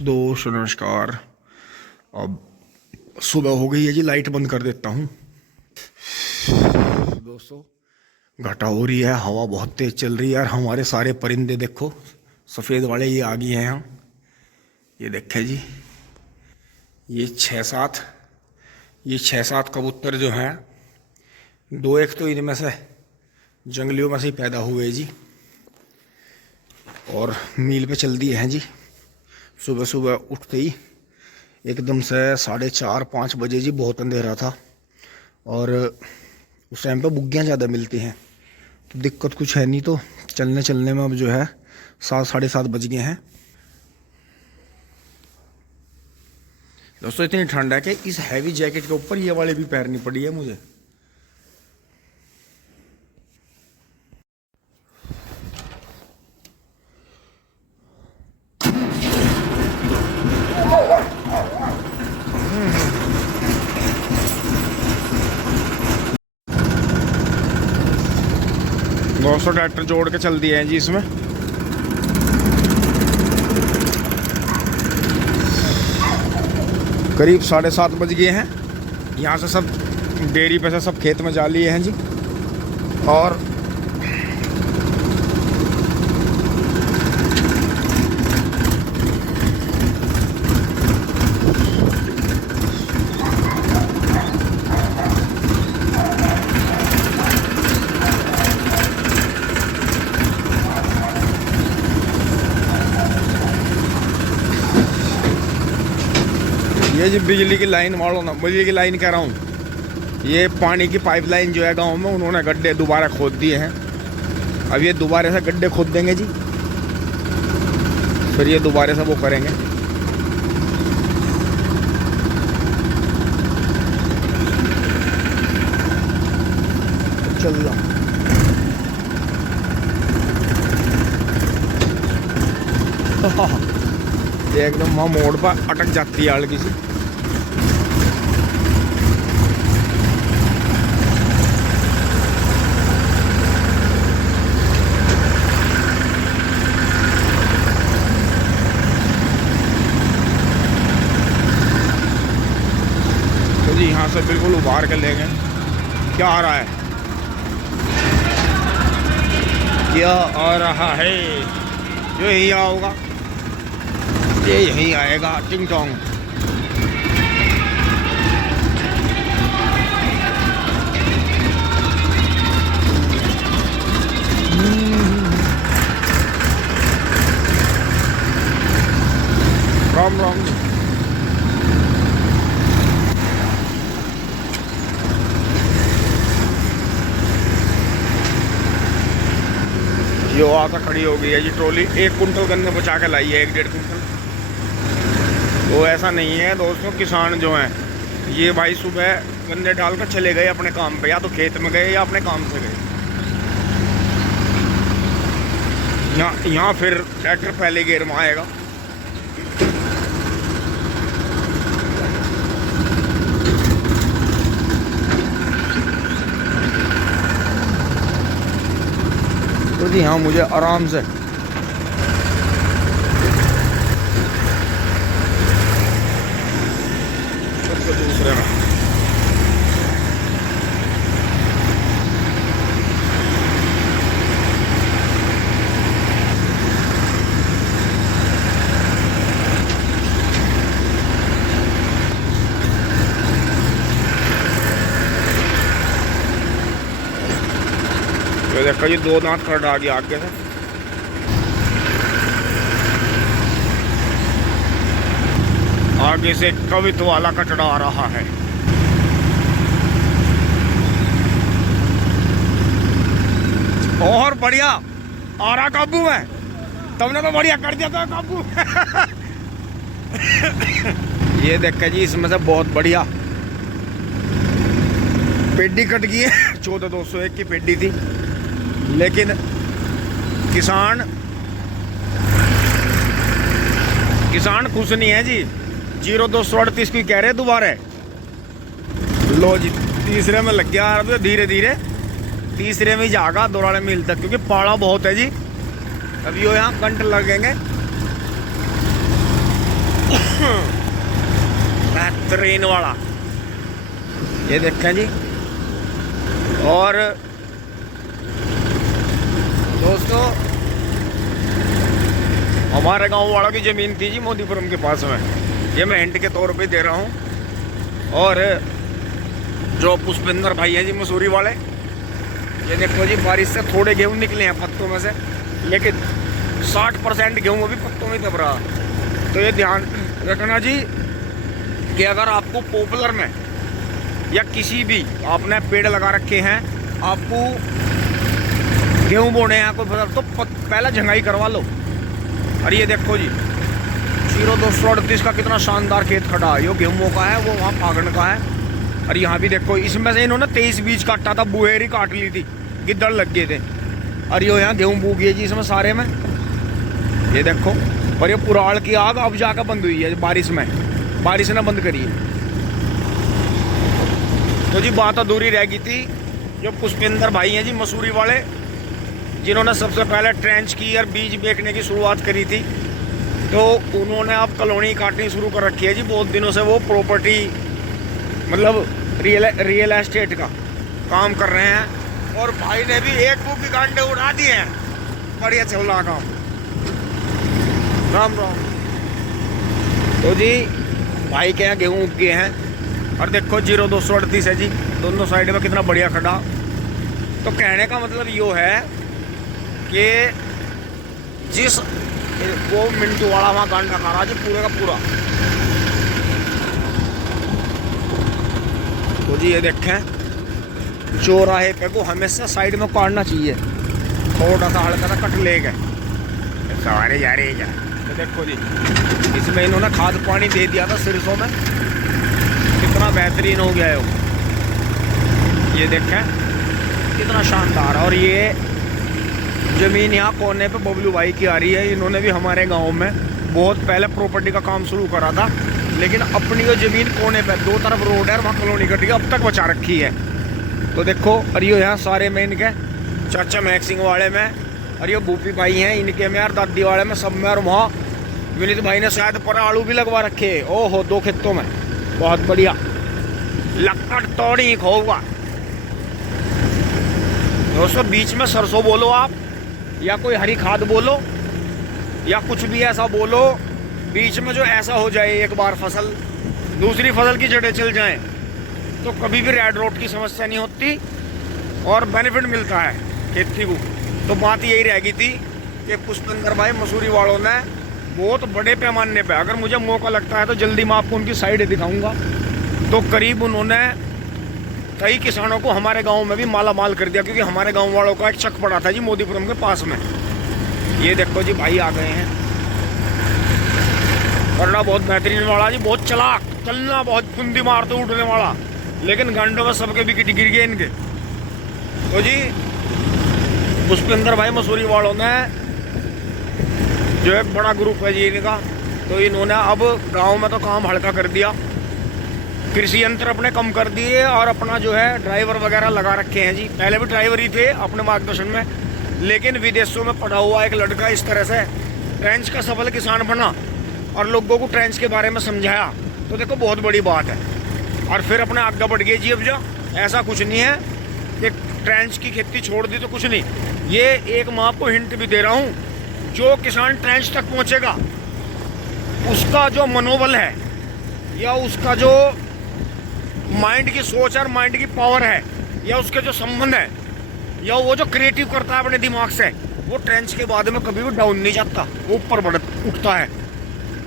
दोस्तों नमस्कार। अब सुबह हो गई है जी, लाइट बंद कर देता हूँ। दोस्तों घटा हो रही है, हवा बहुत तेज चल रही है यार। हमारे सारे परिंदे देखो, सफ़ेद वाले ये आ गए हैं यहाँ। ये देखें जी, ये छः सात कबूतर जो हैं, दो एक तो इनमें से जंगलियों में से ही पैदा हुए जी, और मील पे चल दिए हैं जी। सुबह सुबह उठते ही एकदम से 4:30-5 बजे जी, बहुत अंधेरा था और उस टाइम पे बुग्गियाँ ज़्यादा मिलती हैं, तो दिक्कत कुछ है नहीं। तो चलने में अब जो है 7-7:30 बज गए हैं। दोस्तों इतनी ठंड है कि इस हैवी जैकेट के ऊपर ये वाले भी पहननी पड़ी है मुझे। दोस्तों ट्रैक्टर जोड़ के चल दिए हैं जी इसमें। करीब 7:30 बज गए हैं। यहाँ से सब डेयरी पे से सब खेत में जा लिए हैं जी। और ये जी बिजली की लाइन वालों ना, बिजली की लाइन कह रहा हूँ, ये पानी की पाइपलाइन जो है गांव में, उन्होंने गड्ढे दोबारा खोद दिए हैं। अब ये दोबारा से गड्ढे खोद देंगे जी, फिर ये दोबारा से वो करेंगे। चल रहा एकदम वहाँ मोड़ पर अटक जाती है हल्की सी। तो जी यहाँ से बिल्कुल उबार कर लेंगे। क्या आ रहा है, क्या आ रहा है? जो यही आओगा, ये यहीं आएगा, टिंग टोंग। राम राम। यो आकर खड़ी हो गई है जी ट्रॉली। 1 कुंटल गन्ने बचा के लाई है, 1-1.5 कुंटल। तो ऐसा नहीं है दोस्तों, किसान जो हैं ये भाई सुबह गन्ने डालकर चले गए अपने काम पे, या तो खेत में गए या अपने काम से गए। यहाँ फिर ट्रैक्टर पहले गेयर में आएगा। तो जी हाँ, मुझे आराम से दूसरे में तो देखो, ये 2 दांत खड़ आ गया आगे से। आगे से कवित्व वाला कचड़ा आ रहा है। और बढ़िया आ रहा काबू में। तुमने तो बढ़िया कर दिया था काबू। ये देखे जी, इसमें से बहुत बढ़िया पेडी कट गई है। 14,201 की पेडी थी, लेकिन किसान खुश नहीं है जी। 0,238 की कह रहे दोबारा। लो जी, तीसरे में लग गया। अब धीरे धीरे तीसरे में जाएगा दोराले मील तक, क्योंकि पाड़ा बहुत है जी। अब यो यहाँ कंट लगेंगे। बेहतरीन वाला ये देखें जी। और दोस्तों हमारे गांव वालों की ज़मीन थी जी मोदीपुरम के पास में, ये मैं हिंट के तौर पे दे रहा हूँ। और जो पुष्पेंद्र भाई हैं जी मसूरी वाले, ये देखो जी बारिश से थोड़े गेहूँ निकले हैं पत्तों में से, लेकिन 60% गेहूँ अभी पत्तों में दब रहा। तो ये ध्यान रखना जी कि अगर आपको पॉपुलर में या किसी भी आपने पेड़ लगा रखे हैं, आपको गेहूँ बोने हैं कोई फसल, तो पहले झंगाई करवा लो। और ये देखो जी 0238 का कितना शानदार खेत खड़ा है, यो गेहूँ का है, वो वहाँ फागण का है। और यहाँ भी देखो इसमें से इन्होंने 23 बीज काटा था, बुएरी काट ली थी, गिद्दड़ लग गए थे। और यो यहाँ गेहूँ बू गई जी इसमें सारे में, ये देखो। और ये पुराल की आग अब जाकर बंद हुई है बारिश में, बारिश ने बंद करी है। तो जी बात अधूरी रह गई थी, जो पुष्पेंद्र भाई हैं जी मसूरी वाले, जिन्होंने सबसे पहले ट्रेंच की और बीज बेचने की शुरुआत करी थी, तो उन्होंने अब कॉलोनी काटनी शुरू कर रखी है जी। बहुत दिनों से वो प्रॉपर्टी मतलब रियल एस्टेट का काम कर रहे हैं। और भाई ने भी एक बुक की गांडे उड़ा दिए हैं, बढ़िया चल रहा काम। राम राम। तो जी भाई के यहाँ गेहूँ उग गए हैं। और देखो 0238 है जी, दोनों साइड में कितना बढ़िया खड़ा। तो कहने का मतलब यो है कि जिस वो मिंटू वाला वहाँ गांडा खा रहा जी पूरे का पूरा। तो जी ये देखें चौराहे पे को हमेशा साइड में काटना चाहिए, थोड़ा सा हल्का सा कट ले गए सारे जा रहे हैं। तो देखो जी इसमें इन्होंने खाद पानी दे दिया था सरसों में, कितना बेहतरीन हो गया है वो। ये देखें कितना शानदार। और ये ज़मीन यहाँ कोने पे बबलू भाई की आ रही है। इन्होंने भी हमारे गांव में बहुत पहले प्रॉपर्टी का काम शुरू करा था, लेकिन अपनी वो ज़मीन कोने पे दो तरफ रोड है, वहाँ कॉलोनी कटी अब तक बचा रखी है। तो देखो और ये यहाँ सारे में इनके चाचा महक सिंह वाले में, और ये भूपी भाई हैं इनके में, और दादी वाले में, सब में। और वहाँ विनीत भाई ने शायद पर आलू भी लगवा रखे। ओहो 2 खेतों में, बहुत बढ़िया। लक्कड़ तोड़ी खोगा दोस्तों। बीच में सरसों बोलो आप, या कोई हरी खाद बोलो, या कुछ भी ऐसा बोलो, बीच में जो ऐसा हो जाए एक बार फसल, दूसरी फसल की जड़ें चल जाएं, तो कभी भी रेड रोड की समस्या नहीं होती और बेनिफिट मिलता है खेती को। तो बात यही रह गई थी कि पुष्पेंद्र भाई मसूरी वालों ने बहुत बड़े पैमाने पे, अगर मुझे मौका लगता है तो जल्दी मैं आपको उनकी साइड दिखाऊंगा, तो करीब उन्होंने कई किसानों को हमारे गांव में भी माला माल कर दिया। क्योंकि हमारे गांव वालों का एक चक पड़ा था जी मोदीपुरम के पास में। ये देखो जी भाई आ गए हैं, वरना बहुत बेहतरीन वाला जी, बहुत चलाक, चलना बहुत फुंदी मारते उठने वाला, लेकिन घंटों में सबके विकेट गिर गए इनके। तो जी पुष्पेंद्र भाई मसूरी वालों ने जो एक बड़ा ग्रुप है जी इनका, तो इन्होंने अब गांव में तो काम हल्का कर दिया, कृषि यंत्र अपने कम कर दिए, और अपना जो है ड्राइवर वगैरह लगा रखे हैं जी। पहले भी ड्राइवर ही थे अपने मार्गदर्शन में, लेकिन विदेशों में पढ़ा हुआ एक लड़का इस तरह से ट्रेंच का सफल किसान बना और लोगों को ट्रेंच के बारे में समझाया, तो देखो बहुत बड़ी बात है। और फिर अपने आगे बढ़ गए जी। अब जो ऐसा कुछ नहीं है कि ट्रेंच की खेती छोड़ दी तो कुछ नहीं। ये एक मैं आपको हिंट भी दे रहा हूँ, जो किसान ट्रेंच तक पहुँचेगा उसका जो मनोबल है, या उसका जो माइंड की सोच और माइंड की पावर है, या उसके जो संबंध है, या वो जो क्रिएटिव करता है अपने दिमाग से, वो ट्रेंच के बाद में कभी भी डाउन नहीं जाता, वो ऊपर बढ़ उठता है।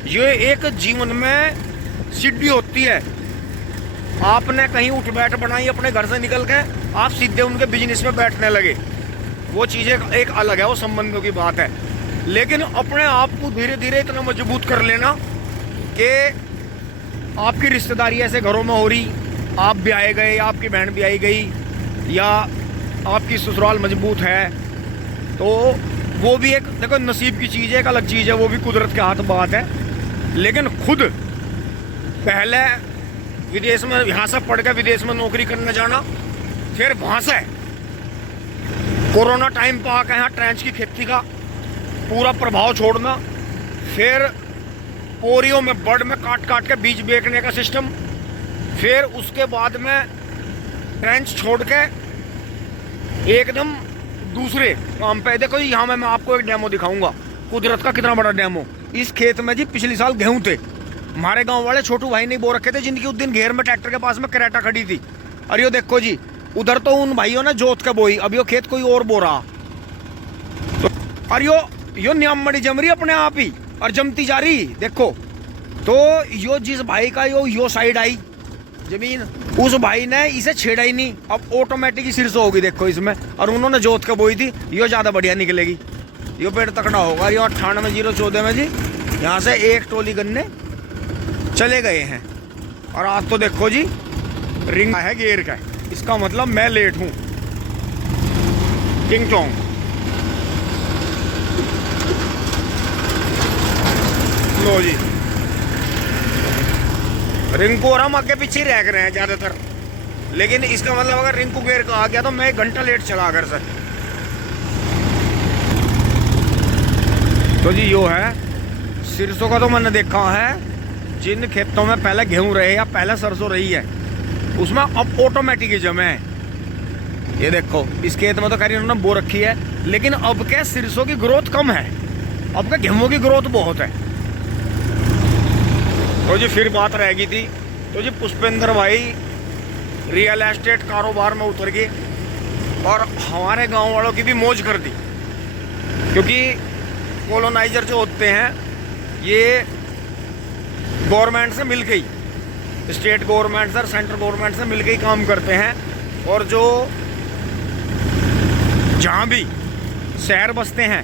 ये एक जीवन में सीढ़ी होती है। आपने कहीं उठ बैठ बनाई अपने घर से निकल के, आप सीधे उनके बिजनेस में बैठने लगे, वो चीज़ें एक अलग है, वो संबंधों की बात है। लेकिन अपने आप को धीरे धीरे इतना मजबूत कर लेना कि आपकी रिश्तेदारी ऐसे घरों में हो रही, आप भी आए गए, आपकी बहन भी आई गई, या आपकी ससुराल मजबूत है, तो वो भी एक देखो नसीब की चीज़ है, एक अलग चीज़ है, वो भी कुदरत के हाथ बात है। लेकिन खुद पहले विदेश में, यहाँ से पढ़ के विदेश में नौकरी करने जाना, फिर वहाँ से कोरोना टाइम पर आकर यहाँ ट्रेंच की खेती का पूरा प्रभाव छोड़ना, फिर पोरियों में बड़ में काट काट के बीज बेचने का सिस्टम। फिर उसके बाद में ट्रेंच छोड़ के एकदम दूसरे काम पे। देखो यहाँ मैं आपको एक डेमो दिखाऊंगा, कुदरत का कितना बड़ा डेमो। इस खेत में जी पिछले साल गेहूं थे, हमारे गांव वाले छोटू भाई ने बो रखे थे, जिनकी उस दिन घेर में ट्रैक्टर के पास में करेटा खड़ी थी। और यो देखो जी, उधर तो उन भाइयों ने जोत के बोई, अब यो खेत कोई और बो रहा। तो और यो न्यामड़ी जम रही अपने आप ही और जमती जा रही। देखो तो यो जिस भाई का यो साइड आई जमीन, उस भाई ने इसे छेड़ा ही नहीं, अब ऑटोमेटिक ही सिरसो होगी। देखो इसमें, और उन्होंने जोत के बोई थी, यो ज्यादा बढ़िया निकलेगी। यो पेड़ तकड़ा होगा। यो 98-014 में जी यहाँ से एक टोली गन्ने चले गए हैं। और आज तो देखो जी रिंग है गेर का, इसका मतलब मैं लेट हूं। टिंग टोंग। लो जी, रिंकू और हम आगे पीछे रह रहे हैं ज्यादातर, लेकिन इसका मतलब अगर रिंकू गेर का आ गया तो मैं 1 घंटा लेट चला घर से। तो जी यो है सिरसों का। तो मैंने देखा है जिन खेतों में पहले गेहूं रहे या पहले सरसों रही है, उसमें अब ऑटोमेटिक जमे है। ये देखो इस खेत में तो खैर इन्होंने बो रखी है, लेकिन अब के सिरसों की ग्रोथ कम है, अब के गेहूं की ग्रोथ बहुत है। तो जी फिर बात रह गई थी, तो जी पुष्पेंद्र भाई रियल एस्टेट कारोबार में उतर गए और हमारे गांव वालों की भी मौज कर दी। क्योंकि कॉलोनाइजर जो होते हैं ये गवर्नमेंट से मिल के ही, स्टेट गवर्नमेंट से, सेंट्रल गवर्नमेंट से मिल के ही काम करते हैं। और जो जहाँ भी शहर बसते हैं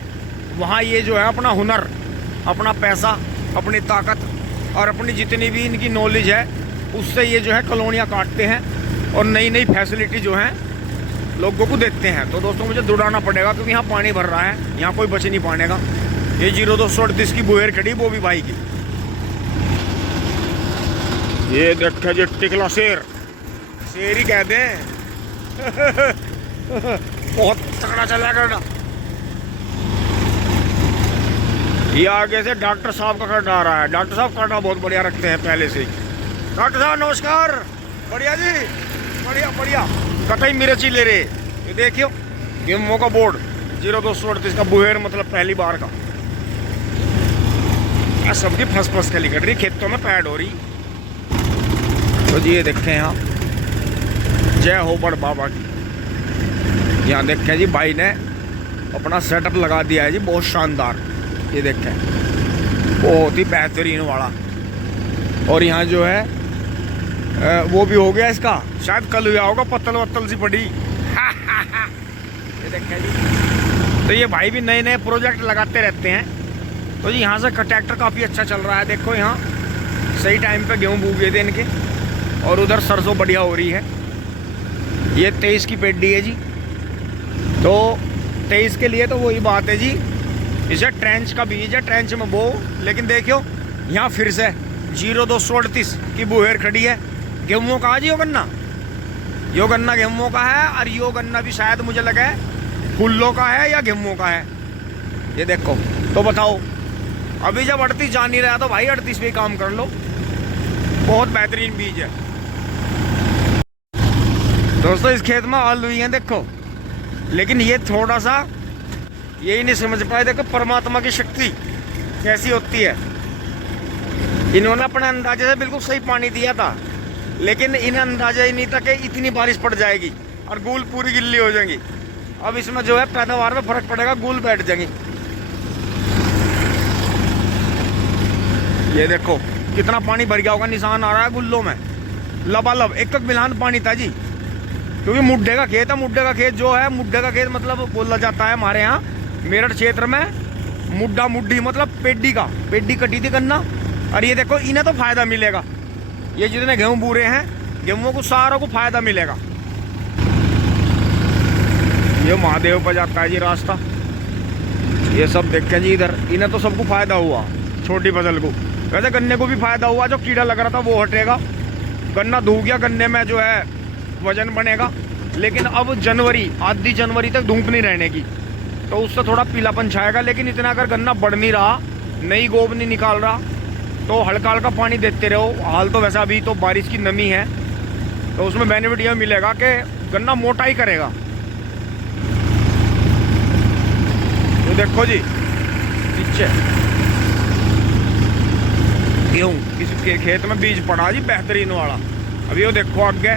वहाँ ये जो है अपना हुनर, अपना पैसा, अपनी ताकत और अपनी जितनी भी इनकी नॉलेज है उससे ये जो है कॉलोनियाँ काटते हैं और नई नई फैसिलिटी जो है लोगों को देते हैं। तो दोस्तों मुझे दौड़ाना पड़ेगा क्योंकि यहाँ पानी भर रहा है, यहाँ कोई बच नहीं पाने का। ये 0238 की बुहेर खड़ी वो भी भाई की। ये देखा जी टिकला शेर, शेर ही कहते हैं। बहुत तगड़ा चला करना। ये आगे से डॉक्टर साहब का कट आ रहा है। डॉक्टर साहब काटा बहुत बढ़िया रखते हैं पहले से ही। डॉक्टर साहब नमस्कार। बढ़िया जी, बढ़िया बढ़िया। कतई मिर्ची ले रहे। ये देखियो गेमों का बोर्ड 0238 का बुहेर, मतलब पहली बार का। सबकी फंस फंस के निकल रही, खेतों में पैड हो रही। तो जी ये देखें यहाँ, जय हो बड़ बाबा की। यहाँ देखें जी भाई ने अपना सेटअप लगा दिया है जी, बहुत शानदार। ये देखें बहुत ही बेहतरीन वाला। और यहाँ जो है वो भी हो गया इसका, शायद कल हुआ होगा, पत्तल वत्तल सी पड़ी। ये देखें जी, तो ये भाई भी नए नए प्रोजेक्ट लगाते रहते हैं। तो जी यहाँ से ट्रैक्टर काफ़ी अच्छा चल रहा है। देखो यहाँ सही टाइम पे गेहूँ बूग गए थे इनके, और उधर सरसों बढ़िया हो रही है। ये 23 की पेड्डी है जी। तो 23 के लिए तो वही बात है जी, इसे ट्रेंच का बीज है, ट्रेंच में बो। लेकिन देखियो यहाँ फिर से 0238 की बुहेर खड़ी है। गेहूँ का जी यो गन्ना गेहूँ का है, और यो गन्ना भी शायद मुझे लगा है फुल्लों का है या गेहूँ का है। ये देखो, तो बताओ अभी जब 38 जा नहीं रहा तो भाई 38 पे काम कर लो। बहुत बेहतरीन बीज है दोस्तों। इस खेत में आलू ही हैं देखो, लेकिन ये थोड़ा सा यही नहीं समझ पाए। देखो परमात्मा की शक्ति कैसी होती है। इन्होंने अपने अंदाजे से बिल्कुल सही पानी दिया था, लेकिन इन्हें अंदाजा ही नहीं था कि इतनी बारिश पड़ जाएगी और गूल पूरी गिल्ली हो जाएगी। अब इसमें जो है पैदावार में फर्क पड़ेगा, गूल बैठ जाएंगी। ये देखो कितना पानी भर गया होगा, निशान आ रहा है गुल्लों में लबालब। एक बिलान पानी था जी, क्योंकि मुड्ढे का खेत है। मुड्ढे का खेत जो है, मुड्ढे का खेत मतलब बोला जाता है हमारे यहाँ मेरठ क्षेत्र में मुड्ढा मुड्ढी मतलब पेड्डी का, पेड्डी कटी थी गन्ना। और ये देखो इन्हें तो फायदा मिलेगा, ये जितने गेहूं बूरे हैं गेहूं को सारों को फायदा मिलेगा। ये महादेव पर जाता है जी रास्ता। ये सब देखें जी इधर, इन्हें तो सबको फायदा हुआ, छोटी फसल को। वैसे गन्ने को भी फायदा हुआ, जो कीड़ा लग रहा था वो हटेगा, गन्ना धूप गया, गन्ने में जो है वजन बनेगा। लेकिन अब जनवरी, आधी जनवरी तक धूप नहीं रहने की, तो उससे थोड़ा पीलापन छाएगा। लेकिन इतना अगर गन्ना बढ़ नहीं रहा, नई गोब नहीं निकाल रहा, तो हल्का हल्का पानी देते रहो। हाल तो वैसा अभी तो बारिश की नमी है, तो उसमें बेनिफिट यह मिलेगा कि गन्ना मोटा ही करेगा। तो देखो जी पीछे गेहूँ किसके खेत में बीज पड़ा जी बेहतरीन वाला। अभी वो देखो आगे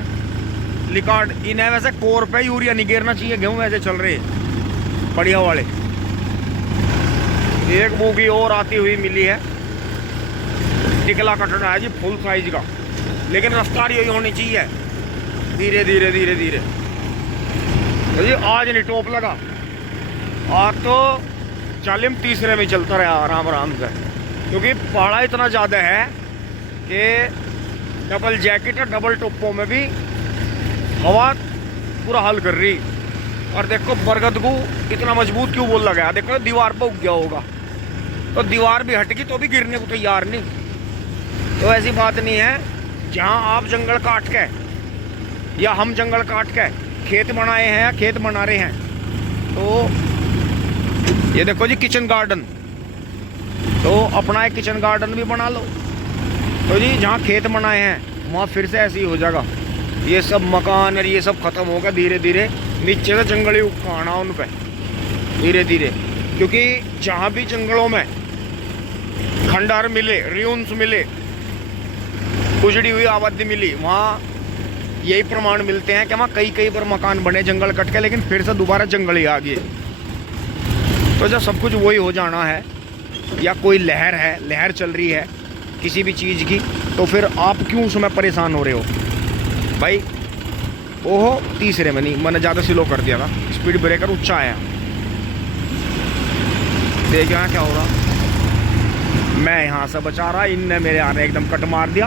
लिकार्ड इन्हें वैसे कोर पे यूरिया नहीं गिरना चाहिए, गेहूँ वैसे चल रहे हैं बढ़िया वाले। एक बोगी और आती हुई मिली है, टिकला कटना है जी फुल साइज का, लेकिन रफ्तार यही होनी चाहिए, धीरे धीरे धीरे धीरे। तो जी आज नहीं टॉप लगा, आज तो 40 तीसरे में चलता रहा आराम आराम से, क्योंकि पहाड़ा इतना ज़्यादा है कि डबल जैकेट और डबल टोपों में भी हवा पूरा हल कर रही। और देखो बरगद को इतना मजबूत क्यों बोल लगा, देखो दीवार पर उग गया होगा, तो दीवार भी हटगी तो भी गिरने को तैयार नहीं। तो ऐसी बात नहीं है, जहाँ आप जंगल काट के या हम जंगल काट के खेत बनाए हैं, खेत बना रहे हैं, तो ये देखो जी किचन गार्डन, तो अपना एक किचन गार्डन भी बना लो। तो जी जहाँ खेत बनाए हैं वहाँ फिर से ऐसे ही हो जाएगा, ये सब मकान और ये सब खत्म होगा धीरे धीरे, नीचे से जंगल ही उखाना उन पे धीरे धीरे। क्योंकि जहाँ भी जंगलों में खंडहर मिले, रियून्स मिले, उजड़ी हुई आबादी मिली, वहाँ यही प्रमाण मिलते हैं कि वहाँ कई कई बार मकान बने जंगल कट के, लेकिन फिर से दोबारा जंगल ही आ गए। तो जब सब कुछ वही हो जाना है, या कोई लहर है, लहर चल रही है किसी भी चीज़ की, तो फिर आप क्यों उसमें परेशान हो रहे हो भाई। ओहो तीसरे में नहीं, मैंने ज़्यादा स्लो कर दिया था, स्पीड ब्रेकर ऊंचा आया। देख यहाँ क्या हो रहा, मैं यहाँ से बचा रहा, इनने मेरे आने एकदम कट मार दिया।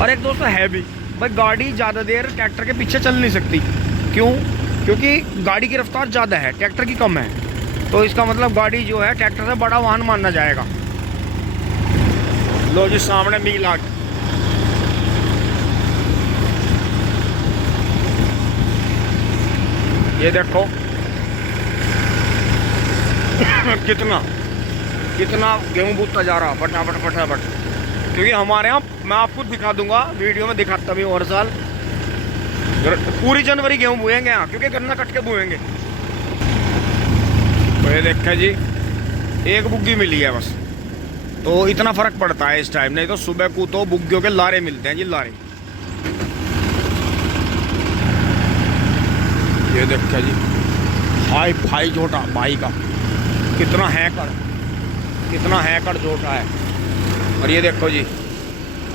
और एक दोस्त है भी भाई, गाड़ी ज़्यादा देर ट्रैक्टर के पीछे चल नहीं सकती। क्यों? क्योंकि गाड़ी की रफ्तार ज़्यादा है, ट्रैक्टर की कम है, तो इसका मतलब गाड़ी जो है ट्रैक्टर से बड़ा वाहन माना जाएगा। लो जी सामने मील आ गई, ये देखो कितना कितना गेहूँ बूता जा रहा फटाफट फटाफट। क्योंकि हमारे यहाँ मैं आपको दिखा दूंगा, वीडियो में दिखाता भी हर साल पूरी जनवरी गेहूँ बोएंगे यहाँ, क्योंकि गन्ना कट के बोएंगे। तो ये देखा जी एक बुग्गी मिली है बस, तो इतना फर्क पड़ता है इस टाइम, नहीं तो सुबह को तो बुग्गियों के लारे मिलते हैं जी, लारे। ये देखा जी हाई फाई जोटा भाई का, कितना हैकर जोटा है। और ये देखो जी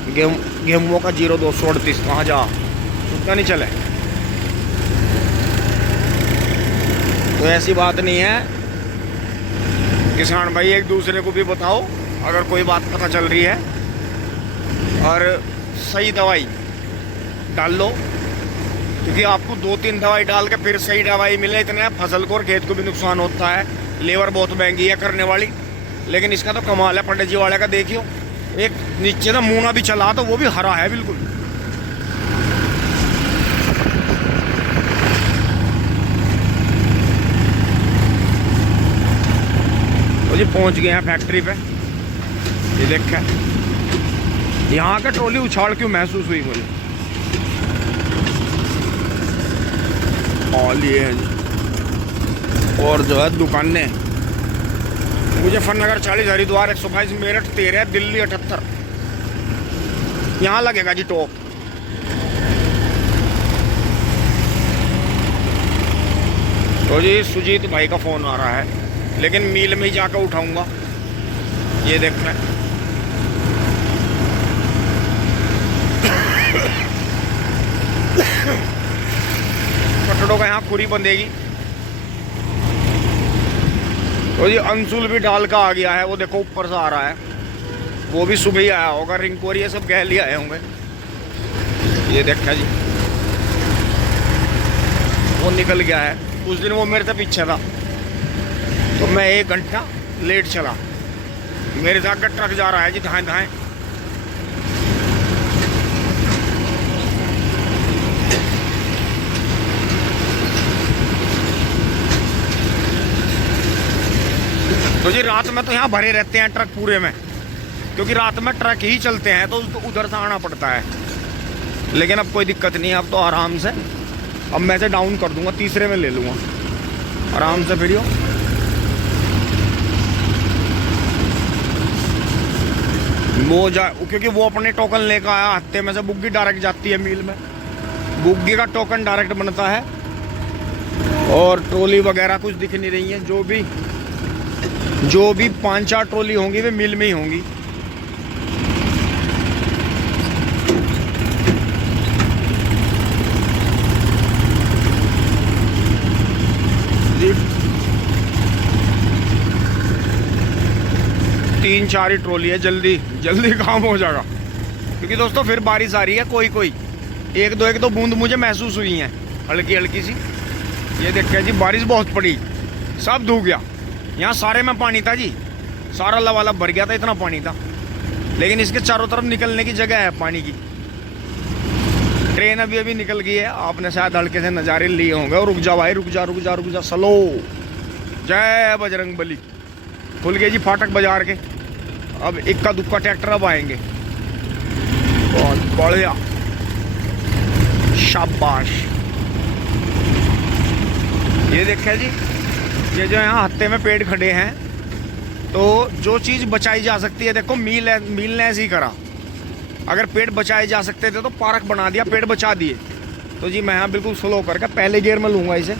गेहूँ का 0238 कहाँ जा, उतना नहीं चले। तो ऐसी बात नहीं है, किसान भाई एक दूसरे को भी बताओ अगर कोई बात पता चल रही है, और सही दवाई डाल लो, क्योंकि आपको 2-3 दवाई डाल के फिर सही दवाई मिले, इतने फसल को और खेत को भी नुकसान होता है। लेबर बहुत महंगी है करने वाली, लेकिन इसका तो कमाल है पंडित जी वाले का। देखियो एक नीचे का मूना भी चला, तो वो भी हरा है बिल्कुल। तो जी पहुंच गए हैं फैक्ट्री पे, ये देखा यहाँ का ट्रॉली उछाड़ क्यों महसूस हुई मुझे। और ये है जी, और जो है दुकानें मुजफ्फरनगर 40, हरिद्वार 122, मेरठ 13, दिल्ली 78, यहाँ लगेगा जी टॉप। तो जी सुजीत भाई का फ़ोन आ रहा है, लेकिन मील में ही जाकर उठाऊंगा। ये देखना कटड़ों का यहाँ खुरी बंधेगी। तो जी अंशुल भी डाल का आ गया है, वो देखो ऊपर से आ रहा है, वो भी सुबह ही आया होगा, रिंकू और ये सब गहली आए होंगे। ये देखा जी वो निकल गया है, उस दिन वो मेरे से पीछे था, तो मैं 1 घंटा लेट चला, मेरे से आगे ट्रक जा रहा है जी धाएं धाएं। तो जी रात में तो यहाँ भरे रहते हैं ट्रक पूरे में, क्योंकि रात में ट्रक ही चलते हैं तो उधर से आना पड़ता है। लेकिन अब कोई दिक्कत नहीं है, अब तो आराम से, अब मैं से डाउन कर दूंगा, तीसरे में ले लूँगा आराम से फिर वो क्योंकि वो अपने टोकन लेकर आया हफ्ते में से, बुग्गी डायरेक्ट जाती है मिल में, बुग्गी का टोकन डायरेक्ट बनता है। और ट्रॉली वगैरह कुछ दिख नहीं रही है, जो भी 5-4 ट्रॉली होंगी वे मिल में ही होंगी। जी 3-4 ही ट्रॉली है, जल्दी जल्दी काम हो जाएगा। क्योंकि दोस्तों फिर बारिश आ रही है, कोई एक दो बूंद मुझे महसूस हुई हैं, हल्की हल्की सी। ये देखिए जी बारिश बहुत पड़ी, सब धो गया। यहाँ सारे में पानी था जी, सारा लबालब भर गया था, इतना पानी था। लेकिन इसके चारों तरफ निकलने की जगह है पानी की। ट्रेन अभी निकल गई है, आपने शायद हल्के से नज़ारे लिए होंगे। और रुक जा भाई, रुक जा स्लो। जय बजरंग बली। खुल गए जी फाटक बाजार के, अब इक्का दुक्का ट्रैक्टर अब आएंगे। बहुत बढ़िया, शाबाश। ये देखिए जी, ये जो यहाँ हत्ते में पेड़ खड़े हैं, तो जो चीज़ बचाई जा सकती है, देखो मील ने ऐसे ही करा। अगर पेड़ बचाए जा सकते थे तो पार्क बना दिया, पेड़ बचा दिए। तो जी मैं यहाँ बिल्कुल स्लो करके पहले गियर में लूँगा इसे।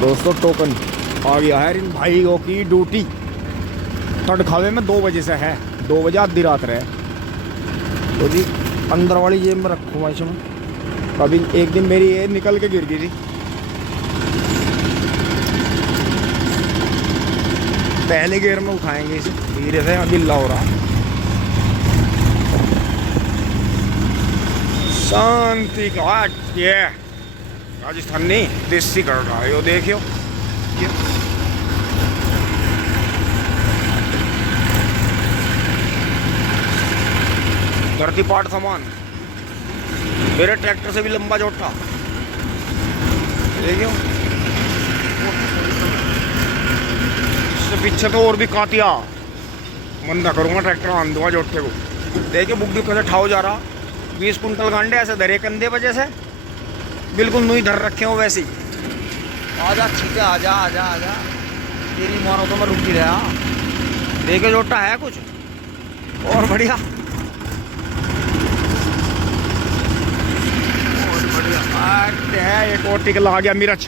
दोस्तों टोकन आ गया है इन भाइयों की ड्यूटी। तड़खावे में 2 बजे से है, 2 बजे आधी रात रहे। तो जी अंदर वाली जेब में रखूँगा इसमें। कभी एक दिन मेरी ये निकल के गिर गई थी। पहले गियर में उठाएंगे इसे धीरे से, अभी गिल्ला हो रहा। शांति का ये राजस्थानी देसी कर रहा है, यो देखियो। धरती पाट सामान, मेरे ट्रैक्टर से भी लंबा जोटा, देखियो। इससे पीछे तो और भी कातिया मंदा करूंगा, ट्रैक्टर आन दूंगा जोटे को। देखियो बुग्गी कैसे ठाओ जा रहा। 20 कुंटल गांडे ऐसे धरे कंधे वजह से, बिल्कुल नुई धर रखे हो वैसे ही। आजा ठीक है, आजा तेरी मानो तो मैं रुकी रहा। देखियो जोटा है कुछ और बढ़िया, है। एक और टिकल आ गया, मिर्च,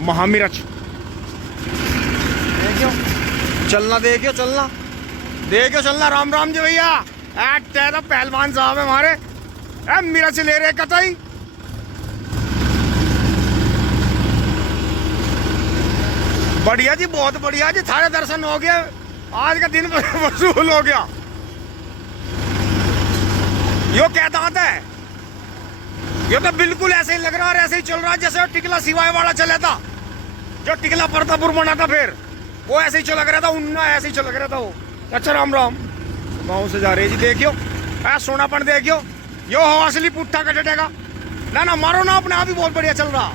महामिर्च। देखियो चलना, देखियो चलना। राम राम जी भैया। तो पहलवान साहब है हमारे, मिर्च ले रहे कतई। बढ़िया जी, बहुत बढ़िया जी, थारे दर्शन हो गया, आज का दिन वसूल हो गया। यो क्या दांत है, ये तो बिल्कुल ऐसे ही लग रहा है, और ऐसे ही चल रहा है जैसे टिकला सिवाय वाला चला था, जो टिकला परतापुर बना था, फिर वो ऐसे ही चल रहा था, उन्ना ऐसे ही चल रहा था वो। अच्छा राम राम, गाँव से जा रहे जी। देखियो सोनापन, देखियो यो हो असली पुट्ठा कटेगा ना मारो ना, अपने आप ही बहुत बढ़िया चल रहा।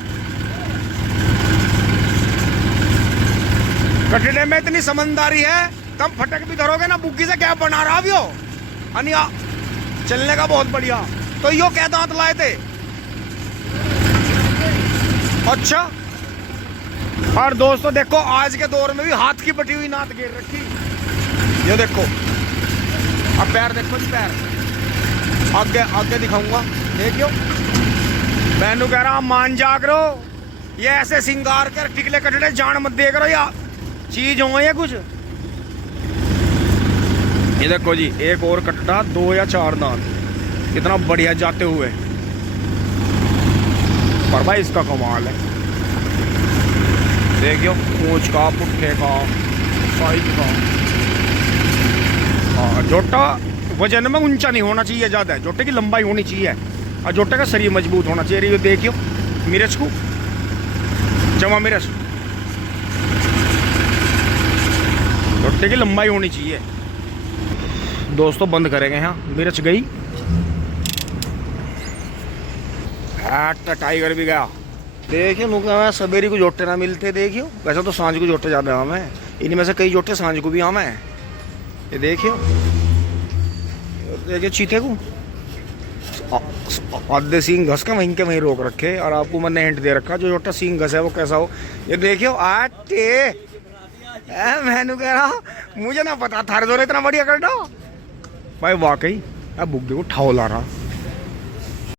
कटड़े में इतनी समझदारी है, तब फटक भी धरोगे ना, बुग्गी से क्या बना रहा हो अनिया, चलने का बहुत बढ़िया। तो यो क्या दांत लाए थे? अच्छा। और दोस्तों देखो, आज के दौर में भी हाथ की बटी हुई नात गिर रखी। ये देखो, अब पैर देखो जी, पैर आगे दिखाऊंगा। देखियो मैनू कह रहा मान जा करो, ये ऐसे सिंगार कर टिकले कटड़े जान मत दे करो, या चीज हो या कुछ। ये देखो जी, एक और कटड़ा, 2 या 4 दांत, कितना बढ़िया जाते हुए। पर भाई इसका कमाल है, देखियो पूंछ का, पुट्ठे का, साइज का। जोटा वजन में ऊंचा नहीं होना चाहिए ज्यादा, जोटे की लंबाई होनी चाहिए, और जोटे का शरीर मजबूत होना चाहिए। ये देखियो मिर्च को, जमा मिर्च, जोटे की लंबाई होनी चाहिए दोस्तों। बंद करेंगे यहाँ, मिर्च गई, टाइगर भी गया। देखियो नुका सवेरी को जोटे ना मिलते, देखियो वैसे तो सांझ को जोटे ज़्यादा आम है, इनमें से कई जोटे सांझ को भी आम है। ये देखियो, देखियो चीते को आधे सींग घस का वहीं के वहीं रोक रखे, और आपको मैंने हिंट दे रखा जो जोटा सींग घस है वो कैसा हो। ये देखियो आटे, मैंने कह रहा मुझे ना पता थारे दौरे इतना बढ़िया कर दो भाई, वाकई अब बुग्गे को ठाव ला रहा।